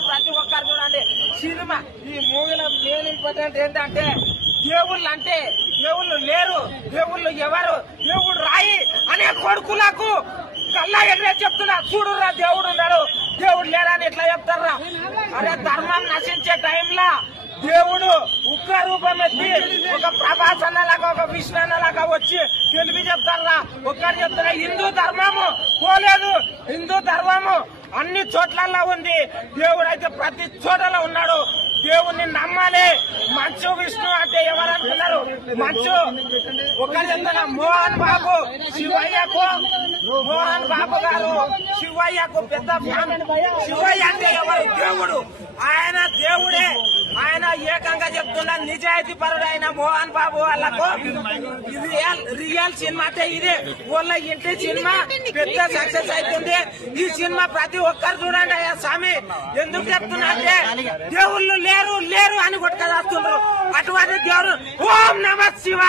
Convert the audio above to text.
ఉన్నారు ప్రతి ఒక్కరు చూడండి. సినిమా ఈ మూవీలో మెయిన్ ఇంపార్టెంట్ ఏంటంటే దేవుళ్ళు అంటే దేవుళ్ళు లేరు, దేవుళ్ళు ఎవరు, దేవుడు రాయి అనే కొడుకులకు కల్లా ఎదురే చెప్తున్నా. చూడురా దేవుడు ఉన్నాడు, దేవుడు లేడని ఎట్లా చెప్తారా? అరే ధర్మం నశించే టైంలో దేవుడు ఉగ్ర రూపం ఎత్తి ఒక ప్రభాస్ అన్నలాగా ఒక విష్ణు అన్నలాగా వచ్చి తెలివి చెప్తారా? ఒక్కరు చెప్తారా? హిందూ ధర్మము పోలేదు, హిందూ ధర్మము అన్ని చోట్లలో ఉంది. దేవుడు అయితే ప్రతి చోటలో ఉన్నాడు. దేవుణ్ణి నమ్మాలి. మంచు విష్ణు అంటే ఎవరు అనుకున్నారు? మంచు ఒకరు చెప్తారా? మోహన్ బాబు శివయ్యకు, మోహన్ బాబు గారు శివయ్యకు పెద్ద శివయ్య అంటే ఎవరు? దేవుడు. ఆయన దేవుడే. ఆయన ఏకంగా చెప్తున్నా నిజాయితీ పరుడు ఆయన మోహన్ బాబు వాళ్ళకు రియల్ సినిమా అంటే ఇదే. వాళ్ళ ఇంటి సినిమా పెద్ద సక్సెస్ అవుతుంది. ఈ సినిమా ప్రతి ఒక్కరు చూడండి. అయ్యా స్వామి ఎందుకు చెప్తున్నా అంటే దేవుళ్ళు లేరు లేరు అని కొట్టుకొస్తున్నారు. అటువంటి దేవుడు ఓం నమః శివాయ.